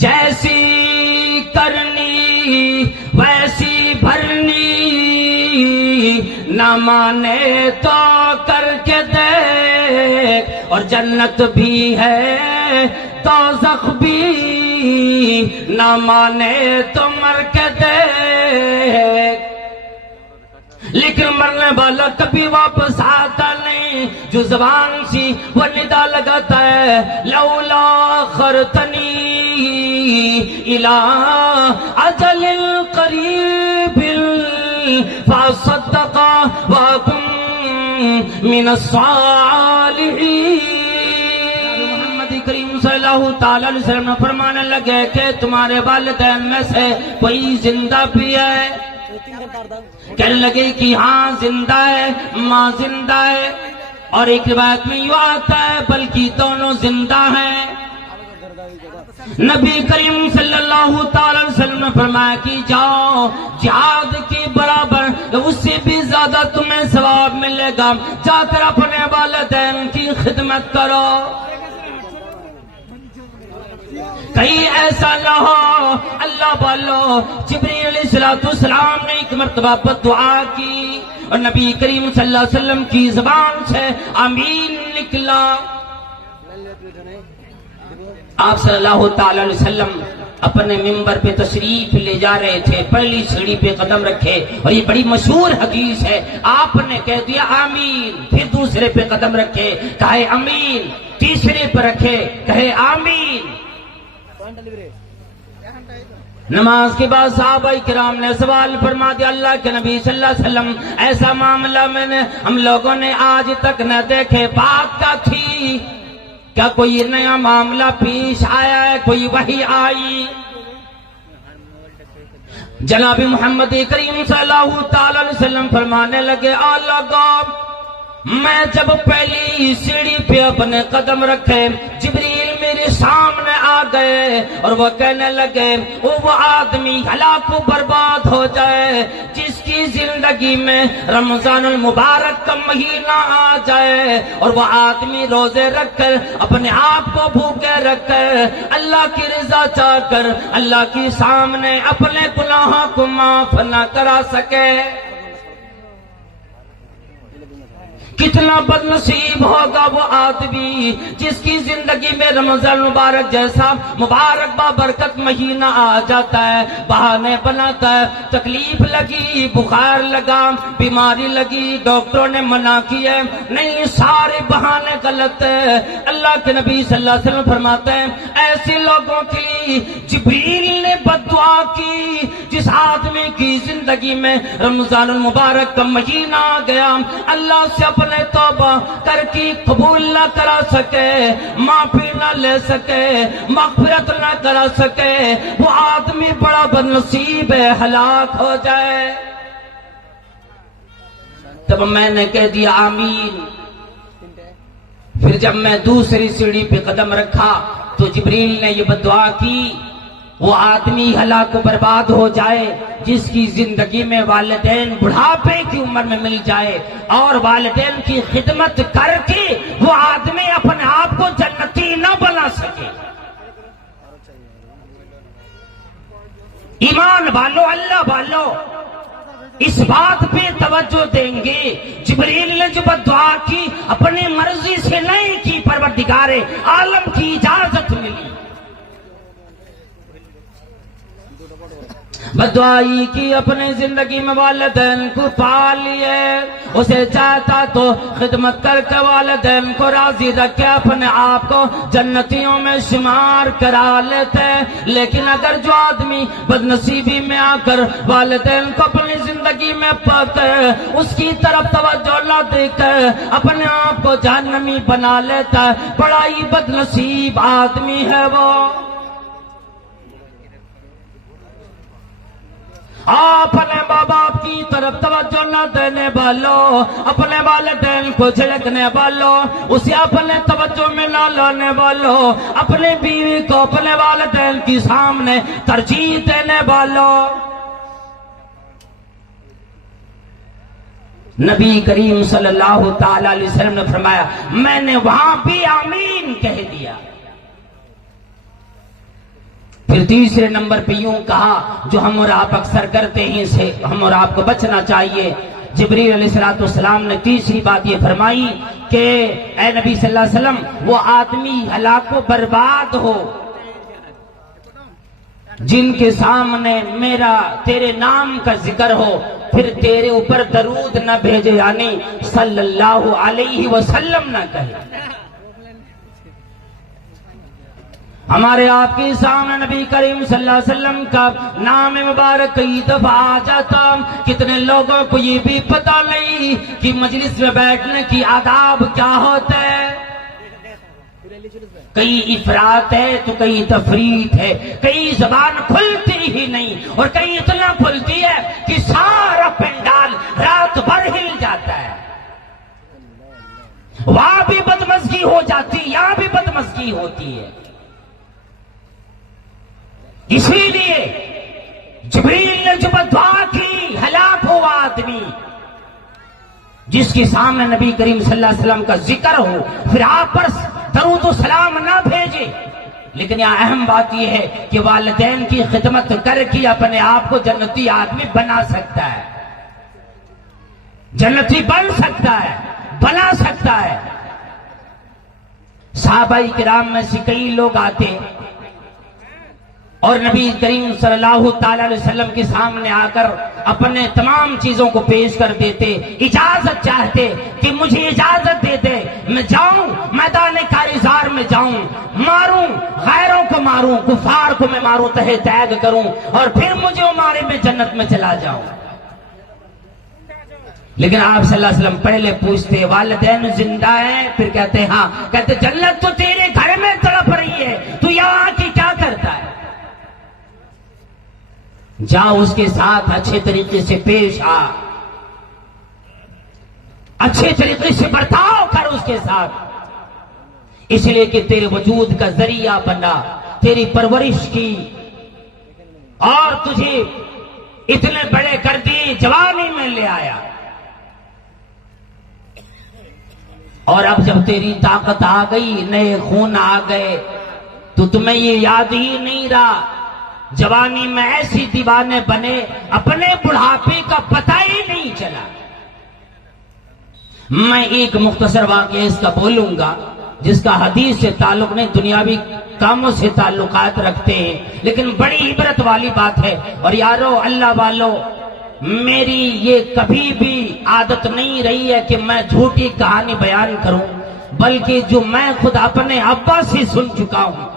جیسی کرنی ویسی بھرنی، نہ مانے تو کر کے دیکھ، اور جنت بھی ہے دوزخ بھی، نہ مانے تو مر کے دیکھ۔ لیکن مرنے والا کبھی واپس آتا نہیں، جو زبان سی وہ ندا لگاتا ہے، لولا خرتنی الى اجل قریب فاصدق واکن من الصالحین۔ محمد کریم صلی اللہ تعالی علیہ وسلم فرمانے لگے کہ تمہارے والدین میں سے کوئی زندہ بھی ہے؟ کہنے لگے کہ ہاں زندہ ہے، ماں زندہ ہے، اور ایک روایت میں یوں آتا ہے بلکہ دونوں زندہ ہیں۔ نبی کریم صلی اللہ تعالی علیہ وسلم نے فرمایا کہ جاؤ جہاد کے برابر اس سے بھی زیادہ تمہیں ثواب ملے گا، جا کر اپنے والدین کی خدمت کرو۔ کہیں ایسا نہ ہو اللہ والو، جبریل علیہ السلام نے ایک مرتبہ دعا کی اور نبی کریم صلی اللہ علیہ وسلم کی زبان سے آمین نکلا۔ آپ صلی اللہ تعالی علیہ وسلم اپنے ممبر پہ تشریف لے جا رہے تھے، پہلی سیڑھی پہ قدم رکھے، اور یہ بڑی مشہور حدیث ہے، آپ نے کہہ دیا آمین، پھر دوسرے پہ قدم رکھے کہے آمین، تیسرے پہ رکھے کہے آمین۔ نماز کے بعد صحابہ کرام نے سوال فرما دیا، اللہ کے نبی صلی اللہ علیہ وسلم ایسا معاملہ ہم لوگوں نے آج تک نہ دیکھے، بات کیا تھی؟ کیا کوئی نیا معاملہ پیش آیا ہے؟ کوئی وحی آئی؟ جناب محمد کریم صلی اللہ تعالی علیہ وسلم فرمانے لگے، لوگوں میں جب پہلی سیڑھی پہ اپنے قدم رکھے جبریل میرے سامنے آ گئے اور وہ کہنے لگے وہ آدمی ہلاک و برباد ہو جائے جس کی زندگی میں رمضان المبارک کا مہینہ آ جائے، اور وہ آدمی روزے رکھ کر اپنے آپ کو بھوکے رکھ کر اللہ کی رضا چاہ کر اللہ کے سامنے اپنے گناہوں کو معاف نہ کرا سکے۔ کتنا بد نصیب ہوگا وہ آدمی جس کی زندگی میں رمضان مبارک جیسا مبارک بابرکت مہینہ آ جاتا ہے، بہانے بناتا ہے، تکلیف لگی، بخار لگا، بیماری لگی، ڈاکٹروں نے منع کیا، نہیں سارے بہانے غلط ہے۔ اللہ کے نبی صلی اللہ علیہ وسلم فرماتے ہیں ایسے لوگوں کے لیے جبریل نے بد دعا کی جس آدمی کی زندگی میں رمضان المبارک کا مہینہ آ گیا، اللہ سے اپنے توبہ کر کے قبول نہ کرا سکے، معافی نہ لے سکے، مغفرت نہ کرا سکے، وہ آدمی بڑا بد نصیب ہے، ہلاک ہو جائے۔ تب میں نے کہہ دیا آمین۔ پھر جب میں دوسری سیڑھی پہ قدم رکھا تو جبریل نے یہ بددعا کی، وہ آدمی ہلاک و برباد ہو جائے جس کی زندگی میں والدین بڑھاپے کی عمر میں مل جائے اور والدین کی خدمت کر کے وہ آدمی اپنے آپ کو جنتی نہ بنا سکے۔ ایمان والو، اللہ والو، اس بات پہ توجہ دیں گے جبریل نے جو بددعا کی اپنی مرضی سے نہیں کی، پروردگار عالم کی اجازت ملی۔ بددعائی کی اپنی زندگی میں والدین کو پا لیے، اسے چاہتا تو خدمت کر کے والدین کو راضی رکھ کے اپنے آپ کو جنتیوں میں شمار کرا لیتے، لیکن اگر جو آدمی بدنصیبی میں آ کر والدین کو اپنی زندگی میں پاتے اس کی طرف توجہ نہ دے کر اپنے آپ کو جہنمی بنا لیتا ہے، بڑا ہی بدنصیب آدمی ہے وہ۔ اپنے ماں باپ کی طرف توجہ نہ دینے والوں، اپنے والدین کو جھڑکنے والوں، اسے اپنے توجہ میں نہ لانے والوں، اپنے بیوی کو اپنے والدین کے سامنے ترجیح دینے والوں، نبی کریم صلی اللہ تعالی علیہ وسلم نے فرمایا میں نے وہاں بھی آمین کہہ دیا۔ پھر تیسرے نمبر پہ یوں کہا جو ہم اور آپ اکثر کرتے ہیں، اسے ہم اور آپ کو بچنا چاہیے۔ جبریل علیہ السلام نے تیسری بات یہ فرمائی کہ اے نبی صلی اللہ علیہ وسلم، وہ آدمی ہلاک و برباد ہو جن کے سامنے میرا تیرے نام کا ذکر ہو، پھر تیرے اوپر درود نہ بھیجے، یعنی صلی اللہ علیہ وسلم نہ کہے۔ ہمارے آپ کے سامنے نبی کریم صلی اللہ علیہ وسلم کا نام مبارک کئی دفعہ آ جاتا، کتنے لوگوں کو یہ بھی پتہ نہیں کہ مجلس میں بیٹھنے کی آداب کیا ہوتا ہے۔ کئی افراط ہے تو کئی تفریط ہے، کئی زبان کھلتی ہی نہیں اور کئی اتنا کھلتی ہے کہ سارا پنڈال رات بھر ہل جاتا ہے۔ وہاں بھی بدمزگی ہو جاتی، یہاں بھی بدمزگی ہوتی ہے۔ اسی لیے جبریل نے جب دعا کی ہلاک ہوا آدمی جس کے سامنے نبی کریم صلی اللہ علیہ وسلم کا ذکر ہو، پھر آپ پر درود و سلام نہ بھیجے۔ لیکن یہاں اہم بات یہ ہے کہ والدین کی خدمت کر کے اپنے آپ کو جنتی آدمی بنا سکتا ہے، جنتی بن سکتا ہے، بنا سکتا ہے۔ صحابہ کرام میں سے کئی لوگ آتے اور نبی کریم صلی اللہ تعالی علیہ وسلم کے سامنے آ کر اپنے تمام چیزوں کو پیش کر دیتے، اجازت چاہتے کہ مجھے اجازت دے دے، میں جاؤں میدان کارزار میں جاؤں، ماروں غیروں کو، ماروں کفار کو، میں ماروں تہے تیگ کروں اور پھر مجھے مارے میں جنت میں چلا جاؤں۔ لیکن آپ صلی اللہ علیہ وسلم پہلے پوچھتے والدین زندہ ہیں؟ پھر کہتے ہاں۔ کہتے جنت تو تیرے گھر میں تڑپ رہی ہے، تو یہاں آ کے کیا کرتا ہے؟ جا اس کے ساتھ اچھے طریقے سے پیش آ، اچھے طریقے سے برتاؤ کر اس کے ساتھ، اس لیے کہ تیرے وجود کا ذریعہ بنا، تیری پرورش کی اور تجھے اتنے بڑے کر دی، جوانی میں لے آیا۔ اور اب جب تیری طاقت آ گئی، نئے خون آ گئے، تو تمہیں یہ یاد ہی نہیں رہا، جوانی میں ایسی دیوانے بنے اپنے بڑھاپے کا پتہ ہی نہیں چلا۔ میں ایک مختصر واقعہ اس کا بولوں گا جس کا حدیث سے تعلق نہیں، دنیاوی کاموں سے تعلقات رکھتے ہیں، لیکن بڑی عبرت والی بات ہے۔ اور یارو اللہ والو، میری یہ کبھی بھی عادت نہیں رہی ہے کہ میں جھوٹی کہانی بیان کروں، بلکہ جو میں خود اپنے ابا سے سن چکا ہوں،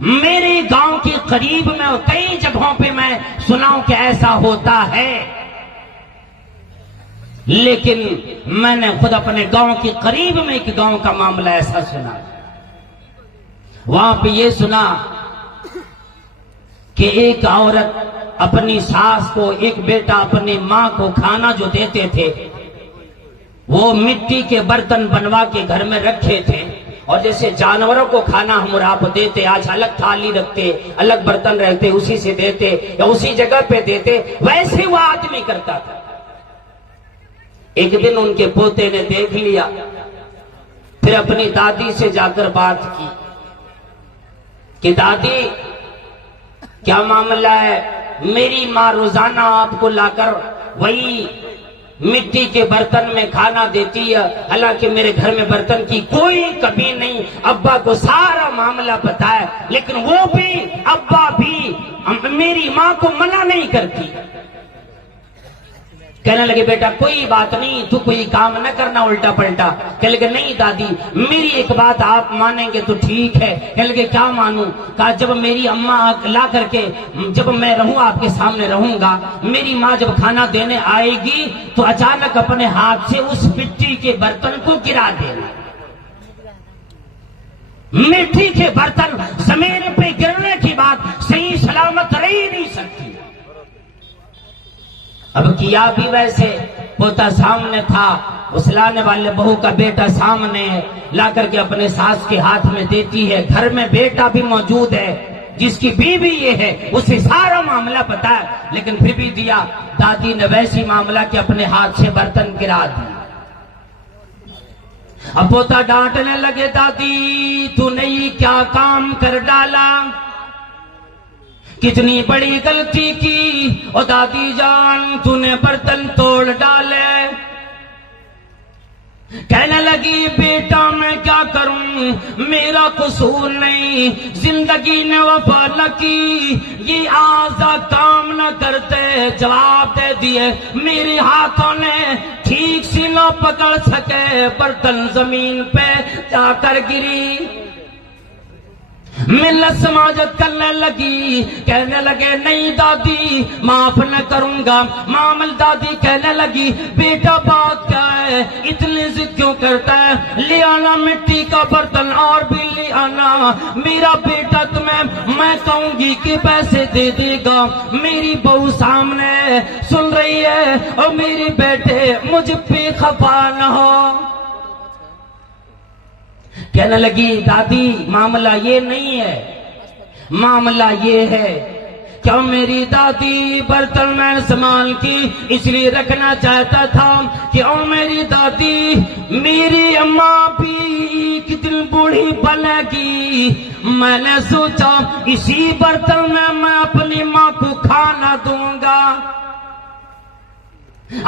میرے گاؤں کے قریب میں اور کئی جگہوں پہ میں سناؤں کہ ایسا ہوتا ہے، لیکن میں نے خود اپنے گاؤں کے قریب میں ایک گاؤں کا معاملہ ایسا سنا۔ وہاں پہ یہ سنا کہ ایک عورت اپنی ساس کو، ایک بیٹا اپنی ماں کو کھانا جو دیتے تھے وہ مٹی کے برتن بنوا کے گھر میں رکھے تھے، اور جیسے جانوروں کو کھانا ہم اور آپ دیتے، آج الگ تھالی رکھتے، الگ برتن رہتے، اسی سے دیتے یا اسی جگہ پہ دیتے، ویسے وہ آدمی کرتا تھا۔ ایک دن ان کے پوتے نے دیکھ لیا، پھر اپنی دادی سے جا کر بات کی کہ دادی کیا معاملہ ہے؟ میری ماں روزانہ آپ کو لا کر وہی مٹی کے برتن میں کھانا دیتی ہے، حالانکہ میرے گھر میں برتن کی کوئی کمی نہیں، ابا کو سارا معاملہ پتا ہے، لیکن وہ بھی ابا بھی میری ماں کو منع نہیں کرتی۔ کہنے لگے بیٹا کوئی بات نہیں، تو کوئی کام نہ کرنا الٹا پلٹا۔ کہنے لگے نہیں دادی، میری ایک بات آپ مانیں گے تو ٹھیک ہے۔ کہنے لگے کیا مانوں؟ کہا جب میری اماں لا کر کے، جب میں رہوں آپ کے سامنے رہوں گا، میری ماں جب کھانا دینے آئے گی تو اچانک اپنے ہاتھ سے اس مٹی کے برتن کو گرا دینا۔ مٹی کے برتن زمین پہ گرنے کی بات صحیح سلامت رہ ہی نہیں سکتی۔ اب کیا بھی ویسے، پوتا سامنے تھا، اس لانے والے بہو کا بیٹا سامنے ہے، لا کر کے اپنے ساس کے ہاتھ میں دیتی ہے، گھر میں بیٹا بھی موجود ہے جس کی بیوی یہ ہے، اسے سارا معاملہ پتا ہے، لیکن پھر بھی دیا۔ دادی نے ویسی معاملہ کہ اپنے ہاتھ سے برتن گرا دیا۔ اب پوتا ڈانٹنے لگے دادی تو نے کیا کام کر ڈالا؟ کتنی بڑی غلطی کی او دادی جان، تو نے برتن توڑ ڈالے۔ کہنے لگی بیٹا میں کیا کروں، میرا قصور نہیں، زندگی نے وفا نہ کی، یہ اعضا کام نہ کرتے۔ جواب دے دیے، میرے ہاتھوں نے ٹھیک سے نہ پکڑ سکے، برتن زمین پہ جا کر گری۔ ملت سماجت کرنے لگی، کہنے لگے نہیں دادی معاف نہ کروں گا۔ معامل دادی کہنے لگی بیٹا بات کیا ہے، اتنی ضد کیوں کرتا ہے، لے آنا مٹی کا برتن اور بھی لے آنا، میرا بیٹا تمہیں میں کہوں گی کہ پیسے دے دے گا۔ میری بہو سامنے سن رہی ہے اور میری بیٹے مجھ پہ خفا نہ ہو۔ کہنے لگی دادی معاملہ یہ نہیں ہے، معاملہ یہ ہے کہ میری دادی برتن میں سامان کی اس لیے رکھنا چاہتا تھا کہ او میری دادی میری اماں بھی ایک دن بوڑھی بنے گی، میں نے سوچا اسی برتن میں اپنی ماں کو کھانا دوں گا۔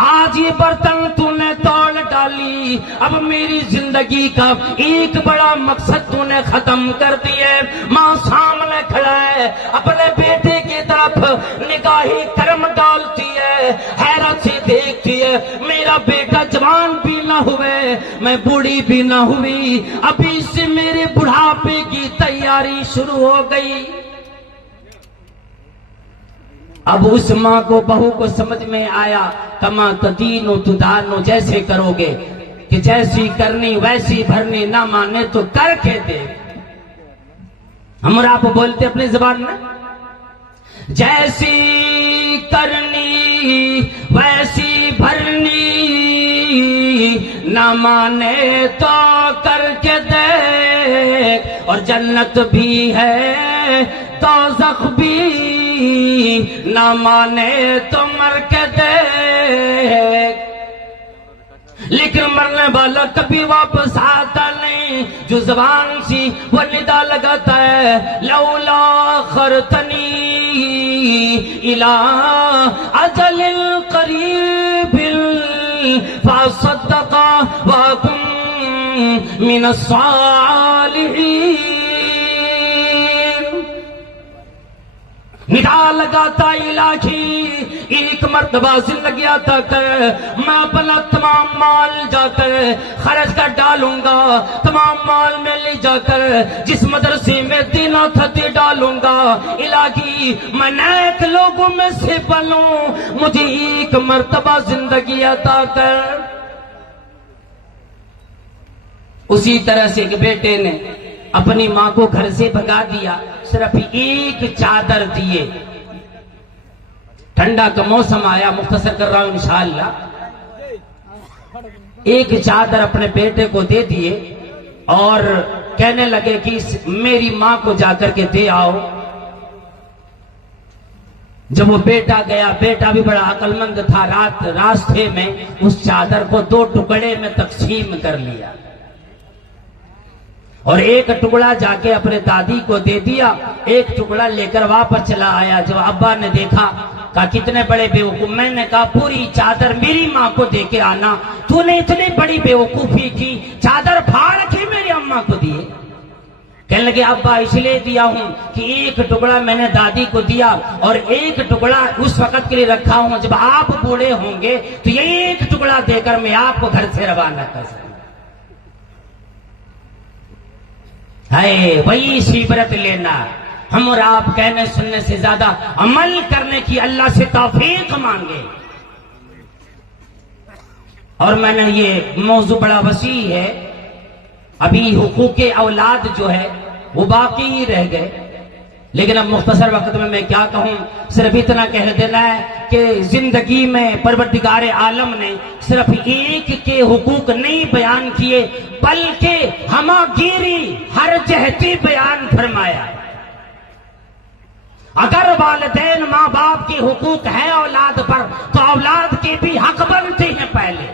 آج یہ برتن تو نے توڑ ڈالی، اب میری زندگی کا ایک بڑا مقصد تو نے ختم کر دیے۔ ماں سامنے کھڑا ہے، اپنے بیٹے کی طرف نگاہی کرم ڈالتی ہے، حیرت سے دیکھتی ہے، میرا بیٹا جوان بھی نہ ہوئے، میں بوڑھی بھی نہ ہوئی، ابھی سے میرے بڑھاپے کی تیاری شروع ہو گئی۔ اب اس ماں کو بہو کو سمجھ میں آیا، کما تدین و تدانو، جیسے کرو گے کہ جیسی کرنی ویسی بھرنی، نہ مانے تو کر کے دے۔ ہم اور آپ بولتے اپنی زبان میں، جیسی کرنی ویسی بھرنی، نہ مانے تو کر کے دے، اور جنت بھی ہے دوزخ بھی، نہ مانے تو مر کے دے۔ لیکن مرنے والا کبھی واپس آتا نہیں، جو زبان سی وہ ندا لگاتا ہے، لولا خرتنی الى اجل قریب فاصدق واکن من الصالحین۔ ندا لگاتا الہی ایک مرتبہ زندگی عطا کر، میں اپنا تمام مال جا کر خرچ کر ڈالوں گا، تمام مال میں لے جا کر جس مدرسے میں دینا تھا دے ڈالوں گا، الہی میں نیک لوگوں میں سے بنوں، مجھے ایک مرتبہ زندگی عطا کر۔ اسی طرح سے ایک بیٹے نے اپنی ماں کو گھر سے بھگا دیا، صرف ایک چادر دیے۔ ٹھنڈا کا موسم آیا، مختصر کر رہا ہوں انشاءاللہ، ایک چادر اپنے بیٹے کو دے دیے اور کہنے لگے کہ میری ماں کو جا کر کے دے آؤ۔ جب وہ بیٹا گیا، بیٹا بھی بڑا عقل مند تھا، راستے میں اس چادر کو 2 ٹکڑے میں تقسیم کر لیا اور ایک ٹکڑا جا کے اپنے دادی کو دے دیا، ایک ٹکڑا لے کر واپس چلا آیا۔ جب ابا نے دیکھا کہا کتنے بڑے بیوقوف، میں نے کہا پوری چادر میری ماں کو دے کے آنا، تو نے اتنی بڑی بیوقوفی کی، چادر پھاڑ کے میری اماں کو دیے۔ کہنے لگے ابا اس لیے دیا ہوں کہ ایک ٹکڑا میں نے دادی کو دیا اور ایک ٹکڑا اس وقت کے لیے رکھا ہوں، جب آپ بوڑھے ہوں گے تو یہ ایک ٹکڑا دے کر میں آپ کو گھر سے روانہ کر سکوں۔ ہے وہی عبرت لینا، ہم اور آپ کہنے سننے سے زیادہ عمل کرنے کی اللہ سے توفیق مانگے۔ اور میں نے یہ موضوع بڑا وسیع ہے، ابھی حقوق اولاد جو ہے وہ باقی رہ گئے، لیکن اب مختصر وقت میں کیا کہوں، صرف اتنا کہہ دینا ہے کہ زندگی میں پروردگار عالم نے صرف ایک کے حقوق نہیں بیان کیے بلکہ ہماگیری ہر جہتی بیان فرمایا۔ اگر والدین ماں باپ کے حقوق ہیں اولاد پر تو اولاد کے بھی حق بنتے ہیں پہلے،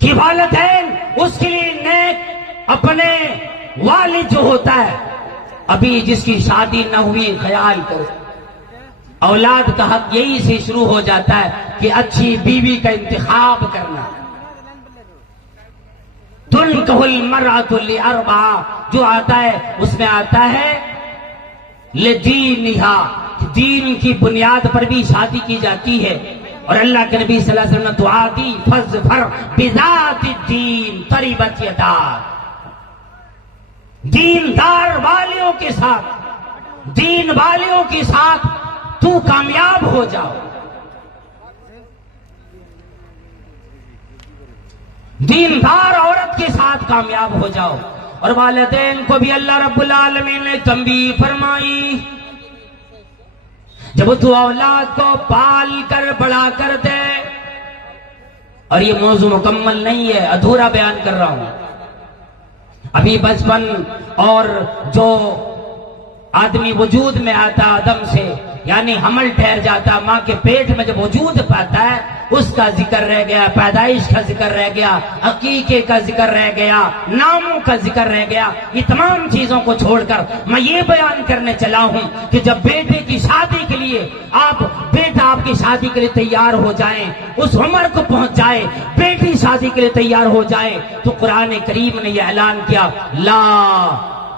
کہ والدین اس کے لیے نیک اپنے والد جو ہوتا ہے ابھی جس کی شادی نہ ہوئی خیال کرو، اولاد کا حق یہی سے شروع ہو جاتا ہے کہ اچھی بیوی کا انتخاب کرنا۔ تنکح المرأۃ لاربع جو آتا ہے اس میں آتا ہے لدینہا، دین کی بنیاد پر بھی شادی کی جاتی ہے۔ اور اللہ کے نبی صلی اللہ علیہ وسلم نے دعا دی فاظفر بذات الدین تربت یداک، دیندار والیوں کے ساتھ، دین والیوں کے ساتھ تو کامیاب ہو جاؤ۔ دیندار عورت کے ساتھ کامیاب ہو جاؤ۔ اور والدین کو بھی اللہ رب العالمین نے تنبیہ فرمائی، جب تو اولاد کو پال کر بڑا کر دے، اور یہ موضوع مکمل نہیں ہے، ادھورا بیان کر رہا ہوں، ابھی بچپن اور جو آدمی وجود میں آتا آدم سے، یعنی حمل ٹھہر جاتا، ماں کے پیٹ میں جب وجود پاتا ہے، اس کا ذکر رہ گیا، پیدائش کا ذکر رہ گیا، عقیقے کا ذکر رہ گیا، ناموں کا ذکر رہ گیا۔ یہ تمام چیزوں کو چھوڑ کر میں یہ بیان کرنے چلا ہوں کہ جب بیٹے کی شادی کے لیے بیٹا آپ کی شادی کے لیے تیار ہو جائیں، اس عمر کو پہنچ جائے، بیٹی شادی کے لیے تیار ہو جائے، تو قرآن کریم نے یہ اعلان کیا لا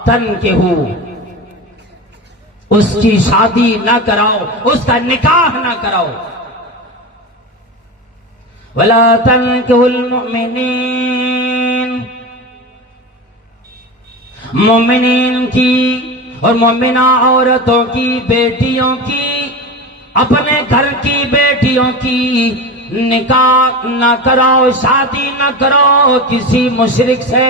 تنکحوا، اس کی شادی نہ کراؤ، اس کا نکاح نہ کراؤ۔ ولا تنکحوا المؤمنین، مومنین کی اور مومنہ عورتوں کی بیٹیوں کی، اپنے گھر کی بیٹیوں کی نکاح نہ کراؤ، شادی نہ کرو کسی مشرک سے،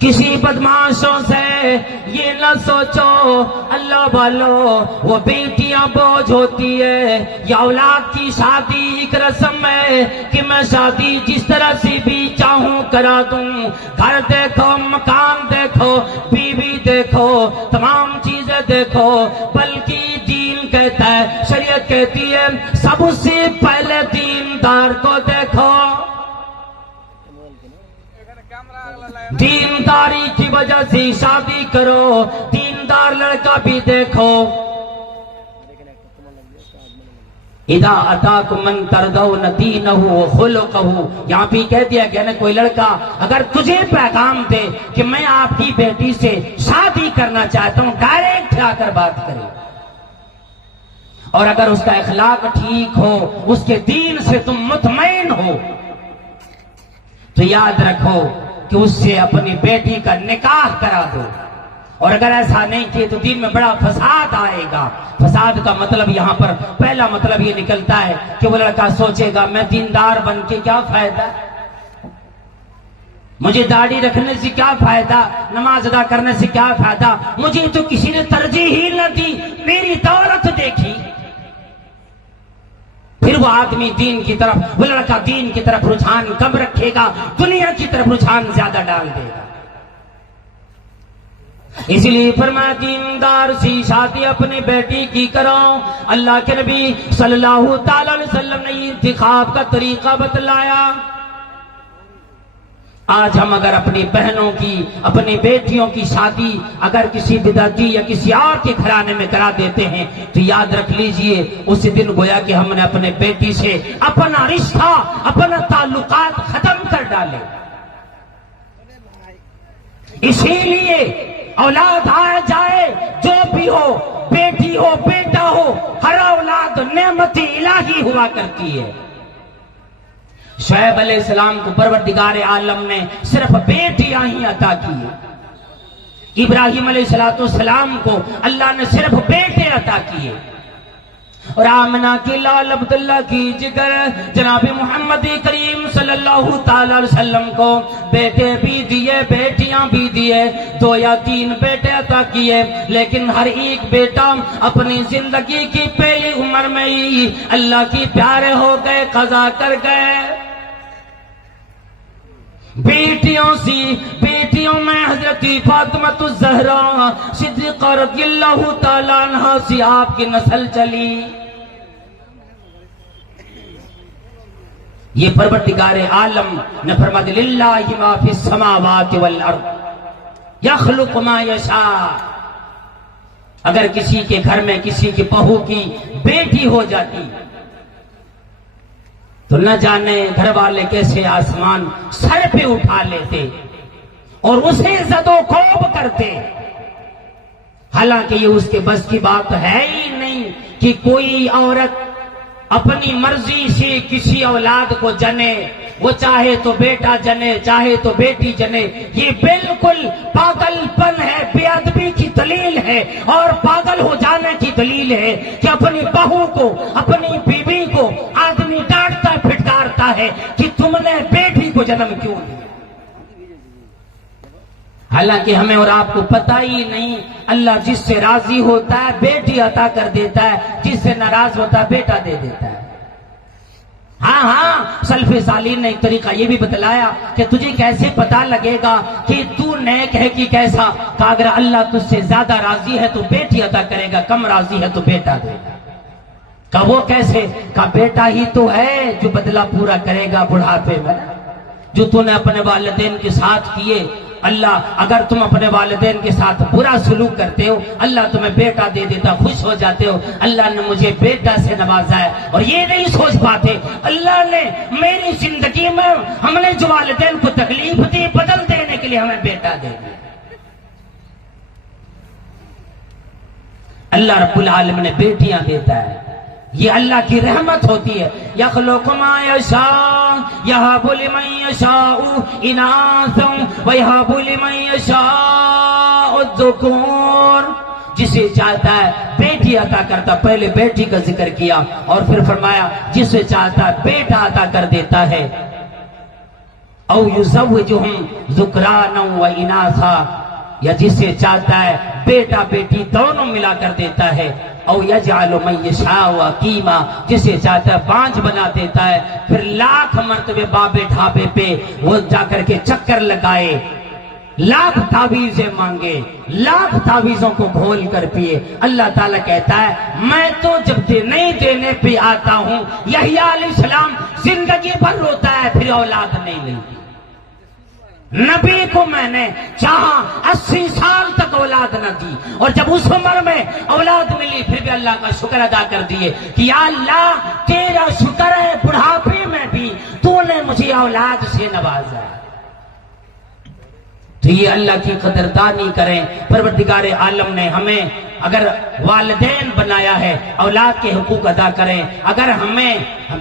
کسی بدماشوں سے۔ یہ نہ سوچو اللہ والو وہ بیٹیاں بوجھ ہوتی ہے، یا اولاد کی شادی ایک رسم ہے کہ میں شادی جس طرح سے بھی چاہوں کرا دوں، گھر دیکھو، مکان دیکھو، بیوی دیکھو، تمام چیزیں دیکھو، بلکہ دین کہتا ہے، شریعت کہتی ہے سب سے پہلے دیندار کو دیکھو۔ دینداری کی وجہ سے شادی کرو، دیندار لڑکا بھی دیکھو۔ اذا اتاکم من ترضون دینہ وخلقہ، یہاں بھی کہہ دیا گیا نا، کوئی لڑکا اگر تجھے پیغام دے کہ میں آپ کی بیٹی سے شادی کرنا چاہتا ہوں، ڈائریکٹ آ کر بات کرے، اور اگر اس کا اخلاق ٹھیک ہو، اس کے دین سے تم مطمئن ہو، تو یاد رکھو کہ اس سے اپنی بیٹی کا نکاح کرا دو۔ اور اگر ایسا نہیں کیے تو دین میں بڑا فساد آئے گا۔ فساد کا مطلب یہاں پر پہلا مطلب یہ نکلتا ہے کہ وہ لڑکا سوچے گا میں دیندار بن کے کیا فائدہ، مجھے داڑھی رکھنے سے کیا فائدہ، نماز ادا کرنے سے کیا فائدہ، مجھے تو کسی نے ترجیح ہی نہ دی، میری دولت دیکھی۔ پھر وہ آدمی دین کی طرف، وہ لڑکا دین کی طرف رجحان کم رکھے گا، دنیا کی طرف رجحان زیادہ ڈال دے گا۔ اس لیے فرمایا دیندار سی شادی اپنی بیٹی کی کراؤ۔ اللہ کے نبی صلی اللہ تعالی علیہ وسلم نے انتخاب کا طریقہ بتلایا۔ آج ہم اگر اپنی بہنوں کی، اپنی بیٹیوں کی شادی اگر کسی بدعتی یا کسی اور کے گھرانے میں کرا دیتے ہیں تو یاد رکھ لیجئے اس دن گویا کہ ہم نے اپنے بیٹی سے اپنا رشتہ، اپنا تعلقات ختم کر ڈالے۔ اسی لیے اولاد آ جائے جو بھی ہو، بیٹی ہو بیٹا ہو، ہر اولاد نعمت الہی ہوا کرتی ہے۔ شعیب علیہ السلام کو پروردگار عالم نے صرف بیٹیاں ہی عطا کی، ابراہیم علیہ السلام کو اللہ نے صرف بیٹے عطا کیے، اور آمنہ کی لال عبداللہ کی جگر جناب محمد کریم صلی اللہ تعالی علیہ وسلم کو بیٹے بھی دیے، بیٹیاں بھی دیے، 2 یا 3 بیٹے عطا کیے، لیکن ہر ایک بیٹا اپنی زندگی کی پہلی عمر میں ہی اللہ کی پیارے ہو گئے، قضا کر گئے۔ بیٹیوں میں حضرت فاطمہ الزہرا صدیقہ رضی اللہ تعالی عنہا سے آپ کی نسل چلی۔ یہ پروردگار عالم نے فرمایا للہ ما فی السماوات والارض، یخلق ما یشاء. اگر کسی کے گھر میں کسی کی بہو کی بیٹی ہو جاتی تو نہ جانے گھر والے کیسے آسمان سر پہ اٹھا لیتے اور اسے زد و کوب کرتے. حالانکہ یہ اس کے بس کی بات ہے ہی نہیں کہ کوئی عورت اپنی مرضی سے کسی اولاد کو جنے. وہ چاہے تو بیٹا جنے چاہے تو بیٹی جنے. یہ بالکل پاگل پن ہے, بے ادبی کی دلیل ہے اور پاگل ہو جانے کی دلیل ہے کہ اپنی بہو کو اپنی بیوی کو آدمی ڈانٹتا پھٹکارتا ہے کہ تم نے بیٹی کو جنم کیوں دیا. حالانکہ ہمیں اور آپ کو پتہ ہی نہیں, اللہ جس سے راضی ہوتا ہے بیٹی عطا کر دیتا ہے, جس سے ناراض ہوتا ہے بیٹا دے دیتا ہے. ہاں سلف صالحین نے ایک طریقہ یہ بھی بتلایا کہ تجھے کیسے پتا لگے گا کہ تو نیک ہے کہ کیسا. کہا اگر اللہ تجھ سے زیادہ راضی ہے تو بیٹی عطا کرے گا, کم راضی ہے تو بیٹا دے گا. کہا وہ کیسے؟ کہا بیٹا ہی تو ہے جو بدلہ پورا کرے گا بڑھاپے میں, جو تو نے اپنے والدین کے ساتھ کیے. اللہ اگر تم اپنے والدین کے ساتھ برا سلوک کرتے ہو اللہ تمہیں بیٹا دے دیتا, خوش ہو جاتے ہو اللہ نے مجھے بیٹا سے نوازا ہے. اور یہ نہیں سوچ پاتے اللہ نے میری زندگی میں ہم نے جو والدین کو تکلیف دی بدل دینے کے لیے ہمیں بیٹا دے دیا. اللہ رب العالمین نے بیٹیاں دیتا ہے, یہ اللہ کی رحمت ہوتی ہے. یخلق ما یشاء یہب لمن یشاء اناثا ویہب لمن یشاء الذکور. جسے چاہتا ہے بیٹی عطا کرتا, پہلے بیٹی کا ذکر کیا اور پھر فرمایا جسے چاہتا ہے بیٹا عطا کر دیتا ہے. او یزوجہم ذکرانا و اناثا, یا جسے چاہتا ہے بیٹا بیٹی دونوں ملا کر دیتا ہے. او یجعل من یشاء عقیما, جسے چاہتا ہے بانجھ بنا دیتا ہے. پھر لاکھ مرتبے بابے ڈھابے پہ وہ جا کر کے چکر لگائے, لاکھ تعویذیں مانگے, لاکھ تعویذوں کو گھول کر پیے. اللہ تعالیٰ کہتا ہے میں تو جب نہیں دینے پہ آتا ہوں. یحییٰ علیہ السلام زندگی بھر روتا ہے پھر اولاد نہیں ملتی. نبی کو میں نے چاہا 80 سال تک اولاد نہ دی, اور جب اس عمر میں اولاد ملی پھر بھی اللہ کا شکر ادا کر دیے کہ یا اللہ تیرا شکر ہے بڑھاپے میں بھی تو نے مجھے اولاد سے نوازا. تو یہ اللہ کی قدردانی کریں. پروردگار عالم نے ہمیں اگر والدین بنایا ہے اولاد کے حقوق ادا کریں. اگر ہمیں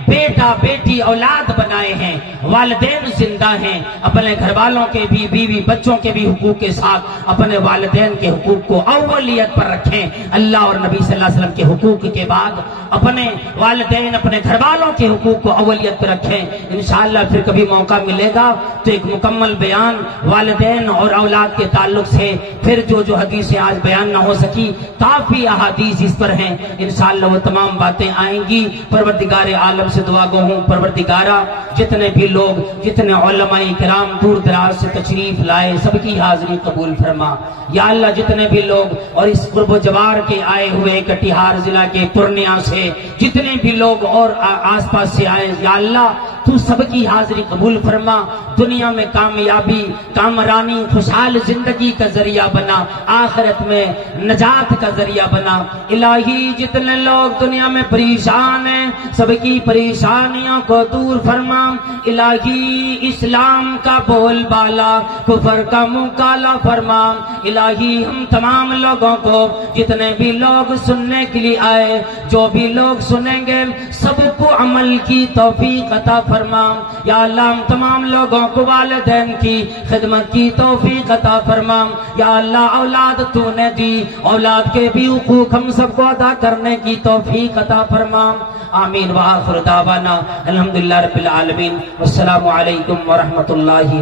بیٹا بیٹی اولاد بنائے ہیں, والدین زندہ ہیں, اپنے گھر والوں کے بھی بیوی بچوں کے بھی حقوق کے ساتھ اپنے والدین کے حقوق کو اولیت پر رکھیں. اللہ اور نبی صلی اللہ علیہ وسلم کے حقوق کے بعد اپنے والدین اپنے گھر والوں کے حقوق کو اولیت پر رکھیں. انشاءاللہ پھر کبھی موقع ملے گا تو ایک مکمل بیان والدین اور اولاد کے تعلق سے, پھر جو حدیثیں آج بیان نہ ہو سکی کافی احادیث اس پر ہیں, انشاءاللہ وہ تمام باتیں آئیں گی. پروردگار عالم سے دعا گو ہوں پروردگارہ جتنے بھی لوگ جتنے علماء کرام دور دراز سے تشریف لائے سب کی حاضری قبول فرما. یا اللہ جتنے بھی لوگ اور اس قرب و جوار کے آئے ہوئے کٹیہار ضلع کے پورنیہ سے جتنے بھی لوگ اور آس پاس سے آئے, یا اللہ تو سب کی حاضری قبول فرما. دنیا میں کامیابی کامرانی خوشحال زندگی کا ذریعہ بنا, آخرت میں نجات کا ذریعہ بنا. الہی جتنے لوگ دنیا میں پریشان ہیں سب کی پریشانیوں کو دور فرما. الہی اسلام کا بول بالا کفر کا منہ کالا فرما. الہی ہم تمام لوگوں کو جتنے بھی لوگ سننے کے لیے آئے جو بھی لوگ سنیں گے سب کو عمل کی توفیق عطا فرما. یا اللہ ہم تمام لوگوں کو والدین کی خدمت کی توفیق عطا فرما. یا اللہ اولاد تو نے دی, اولاد کے بھی حقوق ہم سب کو ادا کرنے کی توفیق عطا فرما. آمین. وآخر دعوانا الحمدللہ رب العالمین. والسلام علیکم ورحمۃ اللہ.